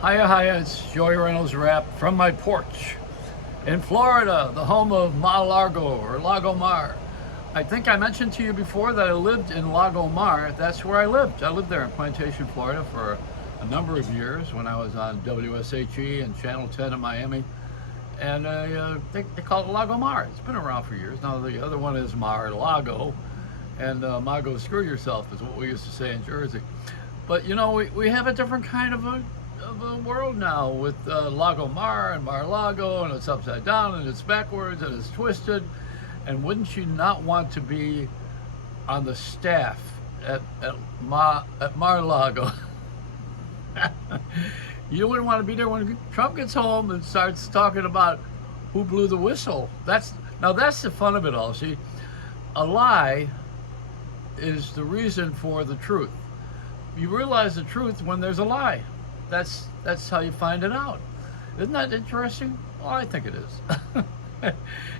Hiya, hiya, it's Joey Reynolds Rap from my porch in Florida, the home of Mar-a-Lago or Lago Mar. I think I mentioned to you before that I lived in Lago Mar. That's where I lived. I lived there in Plantation, Florida for a number of years when I was on WSHE and Channel 10 in Miami. And they call it Lago Mar. It's been around for years. Now the other one is Mar-a-Lago, and Mago screw yourself is what we used to say in Jersey. But you know, we have a different kind of a world now with Lago Mar and Mar-a-Lago, and it's upside down and it's backwards and it's twisted. And wouldn't you not want to be on the staff at Mar-a-Lago? You wouldn't want to be there when Trump gets home and starts talking about who blew the whistle. That's the fun of it all. See, a lie is the reason for the truth. You realize the truth when there's a lie. That's how you find it out. Isn't that interesting? Well, I think it is.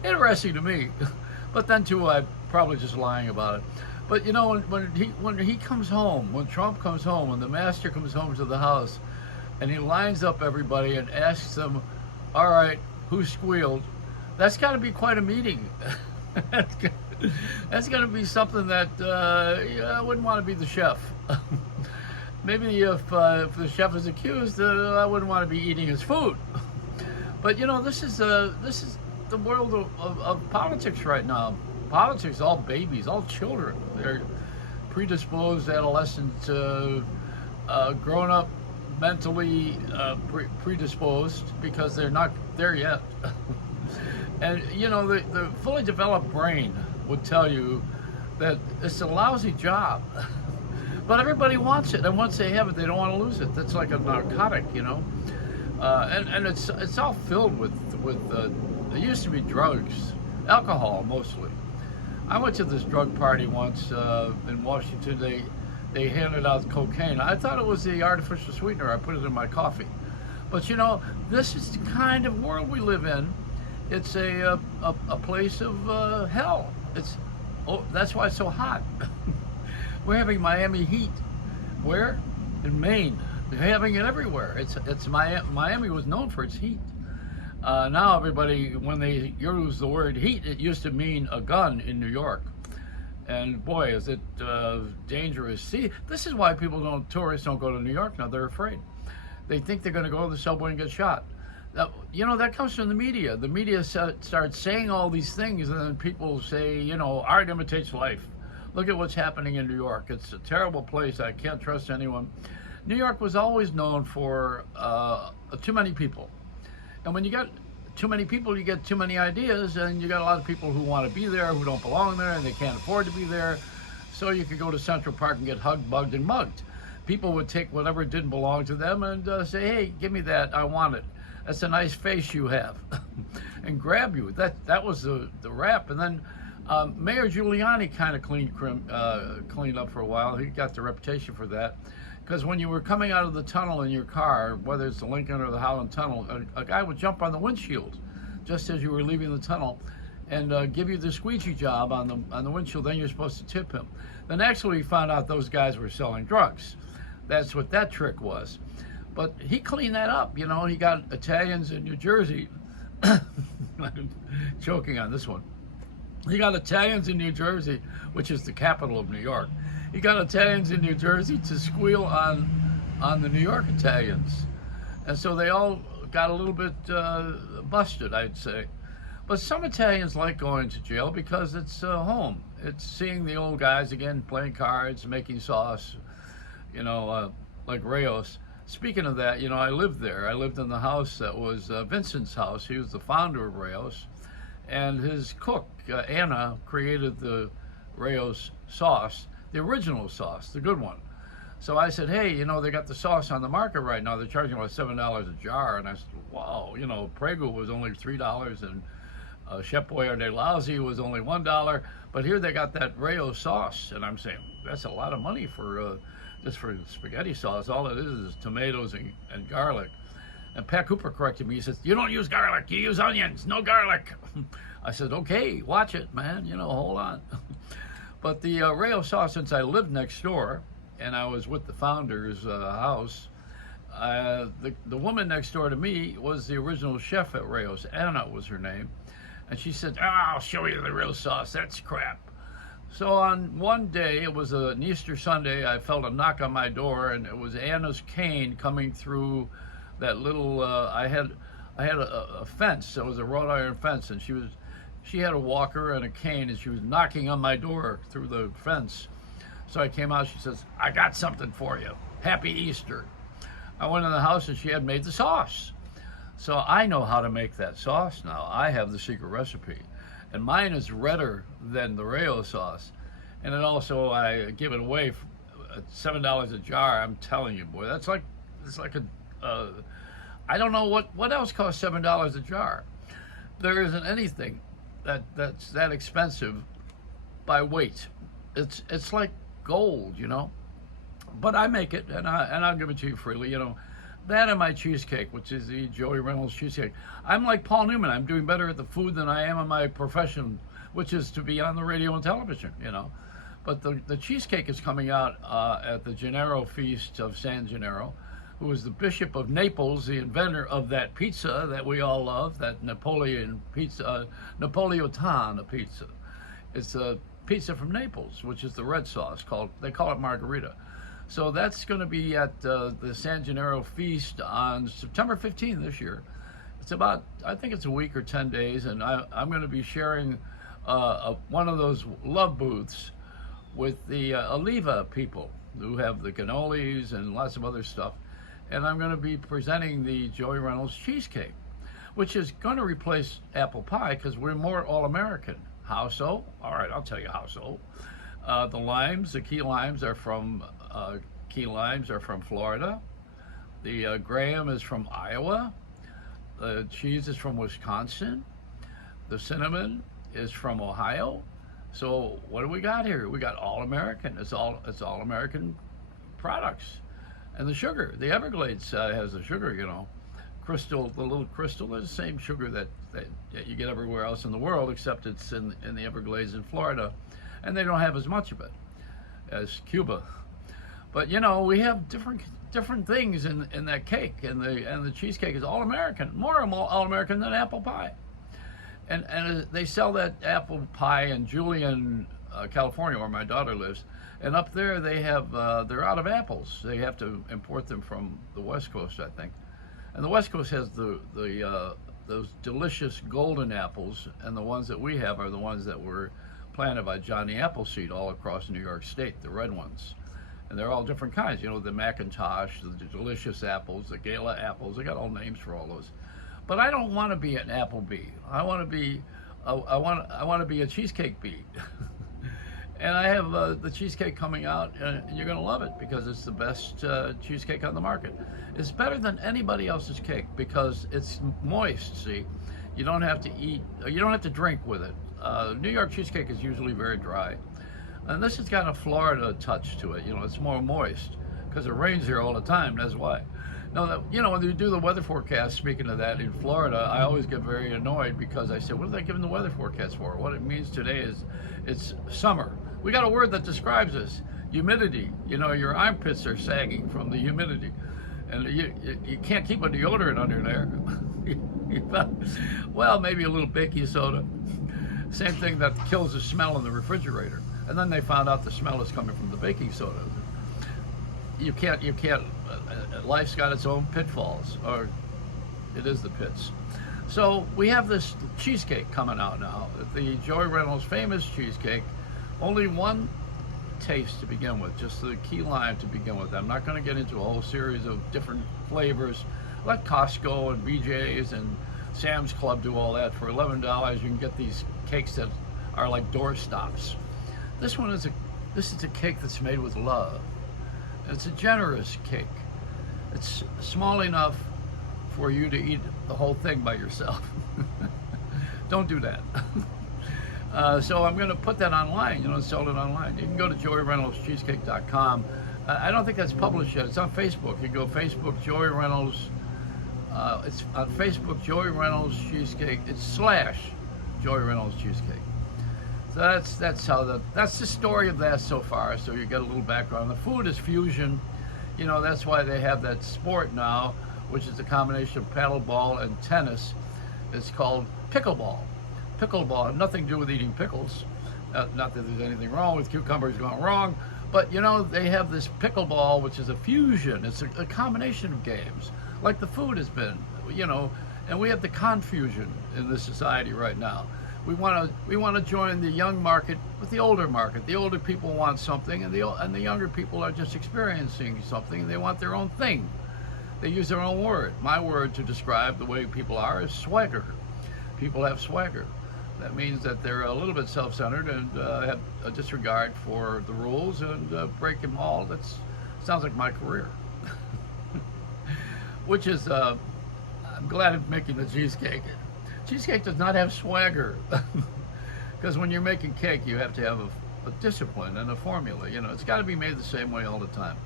Interesting to me. But then too, I'm probably just lying about it. But you know, when he comes home, when Trump comes home, when the master comes home to the house, and he lines up everybody and asks them, "All right, who squealed?" That's got to be quite a meeting. That's going to be something that I wouldn't want to be the chef. Maybe if the chef is accused, I wouldn't want to be eating his food. But you know, this is the world of politics right now. Politics, all babies, all children. They're predisposed adolescents, grown up mentally predisposed because they're not there yet. And you know, the fully developed brain would tell you that it's a lousy job. But everybody wants it, and once they have it, they don't want to lose it. That's like a narcotic, you know. And it's all filled with it used to be drugs, alcohol mostly. I went to this drug party once in Washington. They handed out cocaine. I thought it was the artificial sweetener. I put it in my coffee. But you know, this is the kind of world we live in. It's a place of hell. That's why it's so hot. We're having Miami heat. Where? In Maine. They're having it everywhere. Miami was known for its heat. Now everybody, when they use the word heat, it used to mean a gun in New York. And boy, is it dangerous. See, this is why tourists don't go to New York now. They're afraid. They think they're going to go to the subway and get shot. You know, that comes from the media. The media starts saying all these things, and then people say, you know, art imitates life. Look at what's happening in New York. It's a terrible place. I can't trust anyone. New York was always known for too many people. And when you got too many people, you get too many ideas, and you got a lot of people who want to be there, who don't belong there, and they can't afford to be there. So you could go to Central Park and get hugged, bugged, and mugged. People would take whatever didn't belong to them and say, "Hey, give me that. I want it. That's a nice face you have," and grab you. That was the rap. And then Mayor Giuliani kind of cleaned up for a while. He got the reputation for that. Because when you were coming out of the tunnel in your car, whether it's the Lincoln or the Holland Tunnel, a guy would jump on the windshield just as you were leaving the tunnel and give you the squeegee job on the windshield. Then you're supposed to tip him. Then actually we found out those guys were selling drugs. That's what that trick was. But he cleaned that up. You know, he got Italians in New Jersey. I'm choking on this one. He got Italians in New Jersey, which is the capital of New York. He got Italians in New Jersey to squeal on the New York Italians. And so they all got a little bit busted, I'd say. But some Italians like going to jail because it's home. It's seeing the old guys again playing cards, making sauce, you know, like Rayos. Speaking of that, you know, I lived there. I lived in the house that was Vincent's house. He was the founder of Rayos. And his cook, Anna, created the Rayos sauce, the original sauce, the good one. So I said, "Hey, you know, they got the sauce on the market right now. They're charging about $7 a jar." And I said, "Wow, you know, Prego was only $3 and Chef Boyardee Lousy was only $1. But here they got that Rayos sauce." And I'm saying, that's a lot of money for just for spaghetti sauce. All it is tomatoes and garlic. And Pat Cooper corrected me. He says, "You don't use garlic, you use onions, no garlic." I said, "Okay, watch it, man, you know, hold on." But the Rayos sauce, since I lived next door and I was with the founder's house, the woman next door to me was the original chef at Rayo's. Anna was her name. And she said, I'll show you the real sauce. That's crap. So on one day, it was an Easter Sunday, I felt a knock on my door, and it was Anna's cane coming through that little, I had a fence. It was a wrought iron fence, and she had a walker and a cane, and she was knocking on my door through the fence. So I came out, she says, I got something for you. Happy Easter. I went in the house and she had made the sauce. So I know how to make that sauce now. I have the secret recipe. And mine is redder than the Rayo sauce. And then also I give it away for $7 a jar. I'm telling you, boy, it's like I don't know what else costs $7 a jar. There isn't anything that's that expensive by weight. It's like gold, you know. But I make it, and I'll give it to you freely, you know. That and my cheesecake, which is the Joey Reynolds cheesecake. I'm like Paul Newman. I'm doing better at the food than I am in my profession, which is to be on the radio and television, you know. But the cheesecake is coming out at the Gennaro Feast of San Gennaro, who was the Bishop of Naples, the inventor of that pizza that we all love, that Napoleon pizza, Napolitana pizza. It's a pizza from Naples, which is the red sauce, they call it margarita. So that's going to be at the San Gennaro Feast on September 15th this year. It's about, I think it's a week or 10 days, and I'm going to be sharing one of those love booths with the Oliva people who have the cannolis and lots of other stuff. And I'm going to be presenting the Joey Reynolds cheesecake, which is going to replace apple pie because we're more all-American. How so? All right, I'll tell you how so. The key limes are from Florida. The graham is from Iowa. The cheese is from Wisconsin. The cinnamon is from Ohio. So what do we got here? We got all American. It's all American products. And the sugar, the Everglades has the sugar, you know. Crystal, the little crystal is the same sugar that you get everywhere else in the world, except it's in the Everglades in Florida, and they don't have as much of it as Cuba. But you know, we have different things in that cake, and the cheesecake is all American, more all American than apple pie. And they sell that apple pie in Julian, California, where my daughter lives. And up there they have they're out of apples. They have to import them from the West Coast, I think. And the West Coast has those delicious golden apples, and the ones that we have are the ones that were planted by Johnny Appleseed all across New York State, the red ones. And they're all different kinds, you know, the McIntosh, the delicious apples, the Gala apples. They got all names for all those. But I don't want to be an apple bee. I want to be a cheesecake bee. And I have the cheesecake coming out, and you're going to love it because it's the best cheesecake on the market. It's better than anybody else's cake because it's moist, see? You don't have to eat, you don't have to drink with it. New York cheesecake is usually very dry. And this has got a Florida touch to it, you know, it's more moist because it rains here all the time, that's why. Now, you know, when you do the weather forecast, speaking of that, in Florida, I always get very annoyed because I say, what are they giving the weather forecast for? What it means today is it's summer. We got a word that describes this, humidity. You know, your armpits are sagging from the humidity. And you can't keep a deodorant under there. Well, maybe a little baking soda. Same thing that kills the smell in the refrigerator. And then they found out the smell is coming from the baking soda. You can't, life's got its own pitfalls, or it is the pits. So we have this cheesecake coming out now, the Joey Reynolds famous cheesecake. Only one taste to begin with, just the key lime to begin with. I'm not going to get into a whole series of different flavors. Let Costco and BJ's and Sam's Club do all that. For $11, you can get these cakes that are like doorstops. This is a cake that's made with love. It's a generous cake. It's small enough for you to eat the whole thing by yourself. Don't do that. So I'm going to put that online, you know, sell it online. You can go to JoeyReynoldsCheesecake.com. I don't think that's published yet. It's on Facebook. You go Facebook, Joey Reynolds. It's on Facebook, Joey Reynolds Cheesecake. It's / Joey Reynolds Cheesecake. So that's the story of that so far. So you get a little background. The food is fusion. You know, that's why they have that sport now, which is a combination of paddleball and tennis. It's called pickleball. Pickleball, nothing to do with eating pickles. Not that there's anything wrong with cucumbers going wrong, but you know, they have this pickleball, which is a fusion. It's a combination of games, like the food has been, you know, and we have the confusion in this society right now. We want to join the young market with the older market. The older people want something, and the younger people are just experiencing something, and they want their own thing. They use their own word. My word to describe the way people are is swagger. People have swagger. That means that they're a little bit self-centered and have a disregard for the rules and break them all. That sounds like my career. Which is, I'm glad I'm making the cheesecake. Cheesecake does not have swagger. Because when you're making cake, you have to have a discipline and a formula. You know, it's got to be made the same way all the time.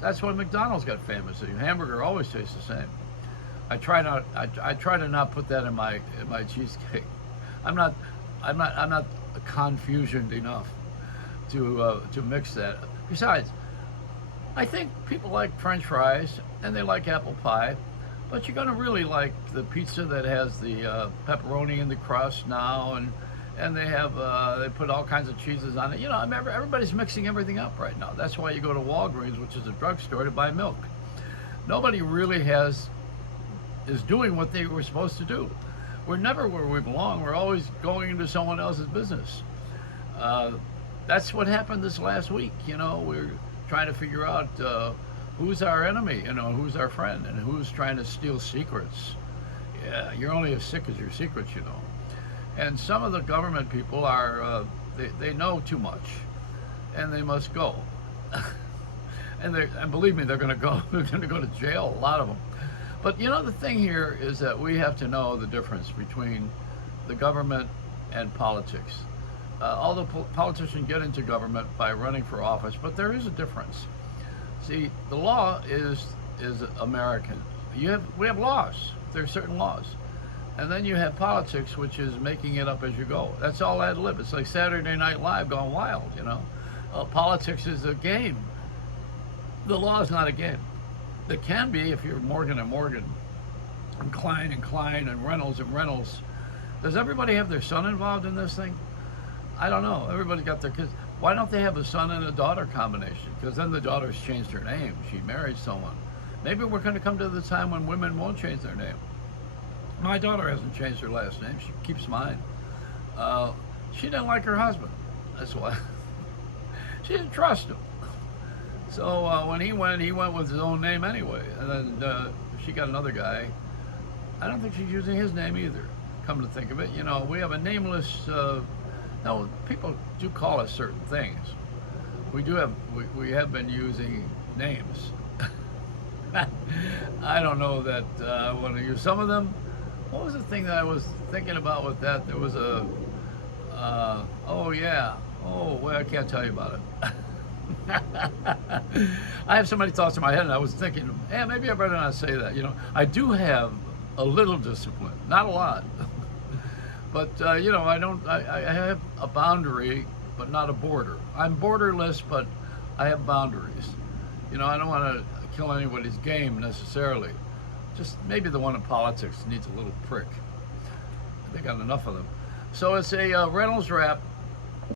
That's why McDonald's got famous. The hamburger always tastes the same. I try to not put that in my cheesecake. I'm not confusioned enough to mix that. Besides, I think people like French fries and they like apple pie, but you're gonna really like the pizza that has the pepperoni in the crust now, and they have they put all kinds of cheeses on it. You know, everybody's mixing everything up right now. That's why you go to Walgreens, which is a drugstore, to buy milk. Nobody really is doing what they were supposed to do. We're never where we belong. We're always going into someone else's business. That's what happened this last week. You know, we're trying to figure out who's our enemy, you know, who's our friend, and who's trying to steal secrets. Yeah, you're only as sick as your secrets, you know. And some of the government people are, they know too much, and they must go. and believe me, they're going to go. They're going to go to jail, a lot of them. But you know, the thing here is that we have to know the difference between the government and politics. Although politicians get into government by running for office, but there is a difference. See, the law is American. We have laws. There's certain laws. And then you have politics, which is making it up as you go. That's all ad lib. It's like Saturday Night Live gone wild, you know. Politics is a game. The law is not a game. It can be if you're Morgan and Morgan, and Klein and Reynolds and Reynolds. Does everybody have their son involved in this thing? I don't know. Everybody's got their kids. Why don't they have a son and a daughter combination? Because then the daughter's changed her name. She married someone. Maybe we're going to come to the time when women won't change their name. My daughter hasn't changed her last name. She keeps mine. She didn't like her husband. That's why. She didn't trust him. So when he went with his own name anyway. And then she got another guy. I don't think she's using his name either. Come to think of it, you know, we have a nameless. No, people do call us certain things. We have been using names. I don't know that I want to use some of them. What was the thing that I was thinking about with that? There was a. Oh yeah. Oh well, I can't tell you about it. I have so many thoughts in my head, and I was thinking, yeah, maybe I better not say that. You know, I do have a little discipline, not a lot, but you know, I have a boundary, but not a border. I'm borderless, but I have boundaries. You know, I don't want to kill anybody's game necessarily. Just maybe the one in politics needs a little prick. They got enough of them. So it's a Reynolds Wrap